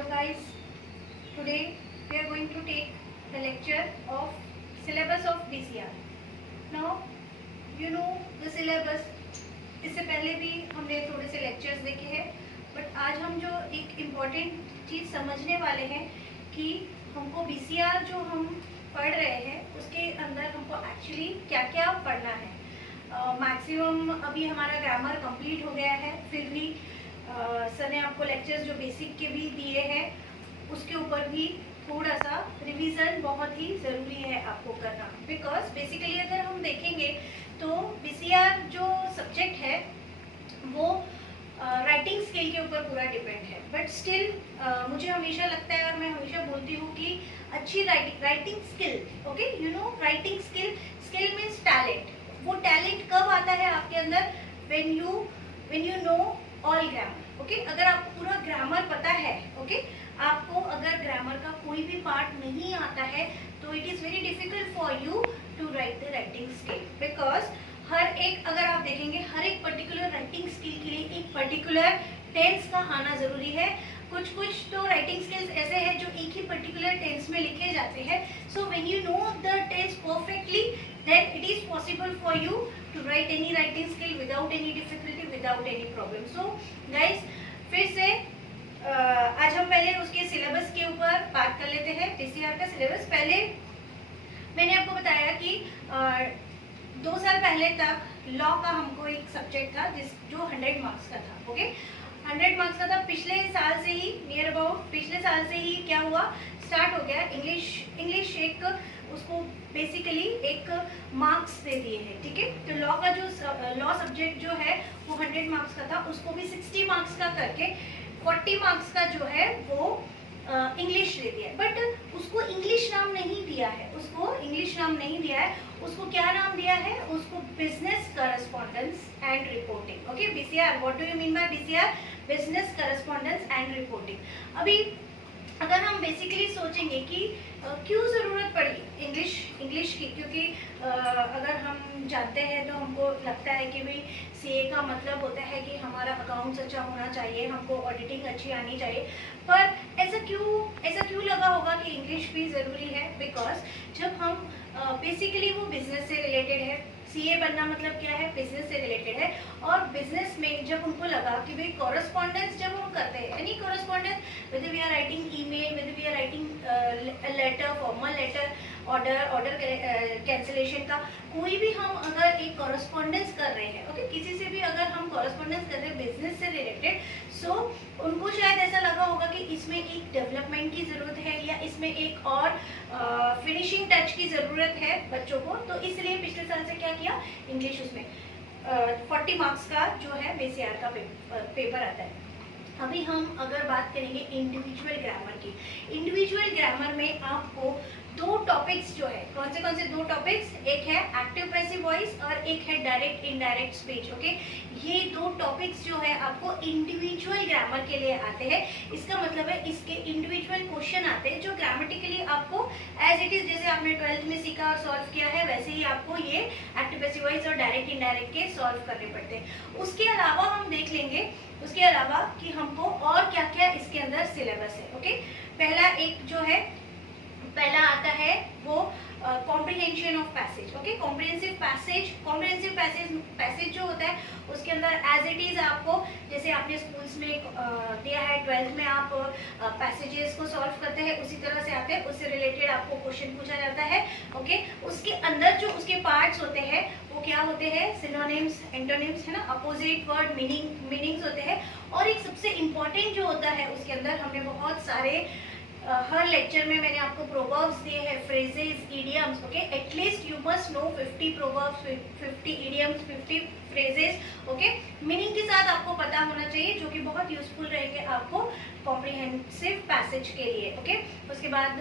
Hello guys, today we are going to take the lecture of syllabus of BCR. Now you know the syllabus. इससे पहले भी हमने थोड़े से lectures देखे हैं, but आज हम जो एक important चीज़ समझने वाले हैं कि हमको BCR जो हम पढ़ रहे हैं उसके अंदर हमको actually क्या क्या पढ़ना है. मैक्सिमम अभी हमारा ग्रामर कंप्लीट हो गया है, फिर भी सर ने आपको लेक्चर्स जो बेसिक के भी दिए हैं उसके ऊपर भी थोड़ा सा रिवीजन बहुत ही ज़रूरी है आपको करना. बिकॉज बेसिकली अगर हम देखेंगे तो बीसीआर जो सब्जेक्ट है वो राइटिंग स्किल के ऊपर पूरा डिपेंड है. बट स्टिल मुझे हमेशा लगता है और मैं हमेशा बोलती हूँ कि अच्छी writing skill, okay, you know writing skill means talent. वो टैलेंट कब आता है आपके अंदर? When you know all grammar. Okay, अगर आपको पूरा ग्रामर पता है, ओके, आपको अगर ग्रामर का कोई भी पार्ट नहीं आता है तो it is very difficult for you to write the writing skill. Because हर एक, अगर आप देखेंगे, हर एक पर्टिकुलर राइटिंग स्किल के लिए एक पर्टिकुलर टेंस का आना ज़रूरी है. कुछ तो राइटिंग स्किल्स ऐसे हैं जो एक ही पर्टिकुलर टेंस में लिखे जाते हैं. So when you know the tense perfectly then it is possible for you to write any writing skill without any difficulty, without any problem. So guys, फिर से आज हम पहले उसके सिलेबस के ऊपर बात कर लेते हैं. पीसीआर का सिलेबस, पहले मैंने आपको बताया कि 2 साल पहले तक लॉ का हमको एक सब्जेक्ट था जो 100 मार्क्स का था. ओके, 100 मार्क्स का था. पिछले साल से ही, नियर अबाउट पिछले साल से ही क्या हुआ, स्टार्ट हो गया इंग्लिश एक उसको बेसिकली एक मार्क्स दे दिए हैं. ठीक है, तो लॉ का जो लॉ सब्जेक्ट जो है वो 100 मार्क्स का था, उसको भी 60 मार्क्स का करके 40 मार्क्स का जो है वो इंग्लिश दे दिया है. बट उसको इंग्लिश नाम नहीं दिया है, उसको क्या नाम दिया है? उसको business correspondence and reporting. Okay, BCR, what do you mean by BCR? Business correspondence and reporting. अभी अगर हम बेसिकली सोचेंगे कि क्यों ज़रूरत पड़ी इंग्लिश की, क्योंकि अगर हम जानते हैं तो हमको लगता है कि भाई सीए का मतलब होता है कि हमारा अकाउंट्स अच्छा होना चाहिए, हमको ऑडिटिंग अच्छी आनी चाहिए. पर ऐसा क्यों लगा होगा कि इंग्लिश भी ज़रूरी है? बिकॉज जब हम बेसिकली वो बिजनेस से रिलेटेड है. सीए बनना मतलब क्या है? बिजनेस से रिलेटेड है. और बिजनेस में जब उनको लगा कि भाई कॉरेस्पॉन्डेंस जब हम करते हैं, any correspondence, whether we are writing email, whether we are writing a letter, formal letter, order cancellation का कोई भी हम अगर एक कॉरेस्पॉन्डेंस कर रहे हैं, ओके, किसी से भी अगर हम कॉरेस्पॉन्डेंस कर रहे हैं बिजनेस से रिलेटेड, सो उनको शायद ऐसा लगा होगा कि इसमें एक डेवलपमेंट की ज़रूरत है या इसमें एक और फिनिशिंग टच की ज़रूरत है बच्चों को. तो इसलिए पिछले साल से क्या किया, इंग्लिश उसमें 40 मार्क्स का जो है बीसीआर का पेपर आता है. अभी हम अगर बात करेंगे इंडिविजुअल ग्रामर की. इंडिविजुअल ग्रामर में आपको 2 टॉपिक्स जो है, कौन से 2 टॉपिक्स? एक है एक्टिव पैसिव वॉइस और एक है डायरेक्ट इनडायरेक्ट स्पीच. ओके, ये 2 टॉपिक्स जो है आपको इंडिविजुअल ग्रामर के लिए आते हैं. इसका मतलब है इसके इंडिविजुअल क्वेश्चन आते हैं जो ग्रामेटिकली आपको एज इट इज, जैसे आपने 12th में सीखा और सॉल्व किया है, वैसे ही आपको ये एक्टिव पैसिव वॉइस और डायरेक्ट इनडायरेक्ट के सॉल्व करने पड़ते हैं. उसके अलावा हम देख लेंगे उसके अलावा कि हमको और क्या क्या इसके अंदर सिलेबस है. ओके, पहला आता है वो comprehension of passage. Okay, comprehensive passage जो होता है उसके अंदर एज इट इज आपको, जैसे आपने स्कूल्स में दिया है, 12th में आप पैसेजेस को सॉल्व करते हैं, उसी तरह से आते हैं, उससे रिलेटेड आपको क्वेश्चन पूछा जाता है. ओके, उसके अंदर जो उसके पार्ट्स होते हैं वो क्या होते हैं? सिनोनिम्स, एंटोनिम्स, है ना, अपोजिट वर्ड, मीनिंग्स होते हैं. और एक सबसे इम्पॉर्टेंट जो होता है उसके अंदर, हमने बहुत सारे हर लेक्चर में मैंने आपको प्रोवर्ब्स दिए हैं, phrases, idioms. Okay, at least you must know 50 proverbs, 50 idioms, 50 phrases. Okay, meaning के साथ आपको पता होना चाहिए, जो कि बहुत यूजफुल रहेंगे आपको कॉम्प्रिहेंसिव पैसेज के लिए. ओके, उसके बाद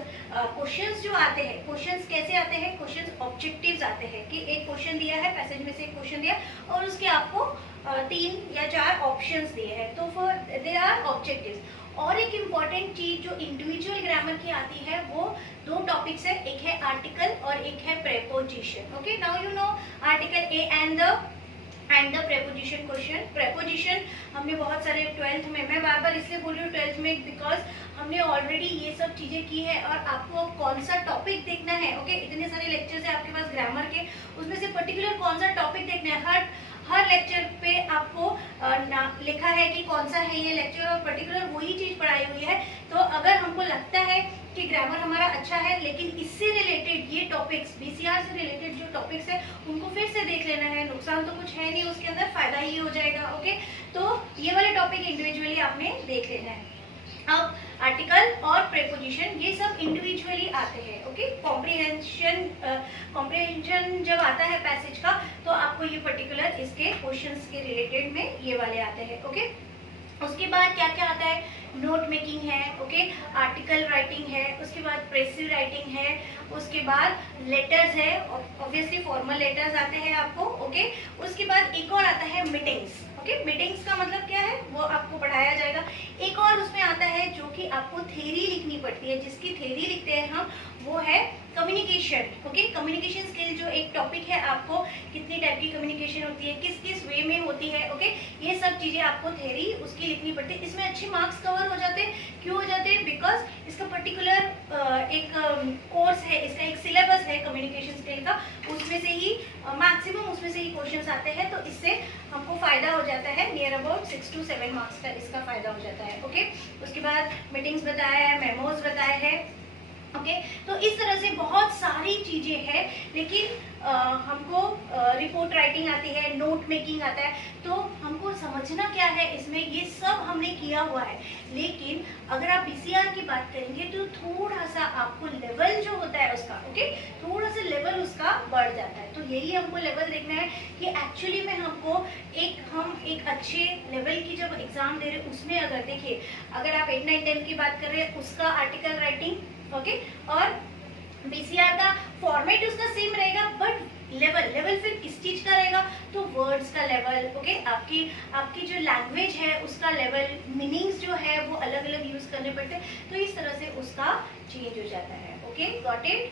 क्वेश्चंस जो आते हैं, क्वेश्चंस कैसे आते हैं? क्वेश्चंस ऑब्जेक्टिव्स आते हैं कि एक क्वेश्चन दिया है, पैसेज में से एक क्वेश्चन दिया और उसके आपको 3 या 4 ऑप्शंस दिए हैं, तो फॉर दे आर ऑब्जेक्टिव्स. और एक इम्पॉर्टेंट चीज जो इंडिविजुअल ग्रामर की आती है वो 2 टॉपिक्स है, एक है आर्टिकल और एक है preposition. Okay, now you know article A and the preposition question. Preposition हमने बहुत सारे 12th में, मैं बार बार इसलिए बोल रही हूँ 12th में बिकॉज हमने ऑलरेडी ये सब चीजें की है और आपको अब कौन सा टॉपिक देखना है, ओके इतने सारे लेक्चर्स है आपके पास ग्रामर के, उसमें से पर्टिकुलर कौन सा टॉपिक देखना है। हर लेक्चर पे आपको लिखा है कि कौन सा है ये लेक्चर और पर्टिकुलर वही चीज पढ़ाई हुई है। तो अगर हमको लगता है कि ग्रामर हमारा अच्छा है लेकिन इससे रिलेटेड ये टॉपिक्स, बीसीआर से रिलेटेड जो टॉपिक्स है उनको फिर से देख लेना है, नुकसान तो कुछ है नहीं उसके अंदर, फायदा ही हो जाएगा। ओके, तो ये वाले टॉपिक इंडिविजुअली आपने देख लेना है। अब आर्टिकल और प्रेपोजिशन ये सब इंडिविजुअली आते हैं। ओके, कॉम्प्रिहेंशन जब आता है पैसेज का तो आपको ये पर्टिकुलर इसके क्वेश्चंस के रिलेटेड में ये वाले आते हैं। ओके, उसके बाद क्या क्या आता है, नोट मेकिंग है, ओके आर्टिकल राइटिंग है, उसके बाद प्रेसिव राइटिंग है, उसके बाद लेटर्स है, ऑब्वियसली फॉर्मल लेटर्स आते हैं आपको। ओके, उसके बाद एक और आता है मीटिंग्स। ओके, मीटिंग्स का मतलब क्या है वो आपको पढ़ाया जाएगा। एक और उसमें आता है जो कि आपको थ्योरी लिखनी पड़ती है, जिसकी थ्योरी लिखते हैं हम, वो है कम्युनिकेशन। ओके, कम्युनिकेशन स्किल जो एक टॉपिक है, आपको कितनी टाइप की कम्युनिकेशन होती है, किस किस वे में होती है। ओके, ये सब चीजें आपको थ्योरी उसकी लिखनी पड़ती है। इसमें अच्छे मार्क्स कवर हो जाते हैं। क्यों हो जाते हैं? बिकॉज इसका पर्टिकुलर एक कोर्स है, इसका एक सिलेबस है कम्युनिकेशन स्किल का, उसमें से ही मैक्सिमम उसमें से ही क्वेश्चंस आते हैं। तो इससे हमको फायदा हो जाता है, नियर अबाउट 6 to 7 मार्क्स का इसका फायदा हो जाता है। ओके, उसके बाद मीटिंग्स बताया है, मेमोज बताए हैं। ओके, तो इस तरह से बहुत सारी चीजें हैं, लेकिन हमको रिपोर्ट राइटिंग आती है, नोट मेकिंग आता है, तो हमको समझना क्या है इसमें, ये सब हमने किया हुआ है। लेकिन अगर आप बीसीआर की बात करेंगे तो थोड़ा सा आपको लेवल जो होता है उसका, ओके थोड़ा सा लेवल उसका बढ़ जाता है। तो यही हमको लेवल देखना है कि एक्चुअली में हमको हम एक अच्छे लेवल की जब एग्जाम दे रहे हैं उसमें, अगर देखिए अगर आप 8, 9, 10 की बात कर रहे हैं उसका आर्टिकल राइटिंग, ओके और बीसीआर का फॉर्मेट उसका सेम रहेगा, बट लेवल फिर किस चीज का रहेगा, तो वर्ड्स का लेवल, ओके आपकी जो लैंग्वेज है उसका लेवल, मीनिंग्स जो है वो अलग अलग यूज करने पड़ते हैं। तो इस तरह से उसका चेंज हो जाता है। Okay, got it.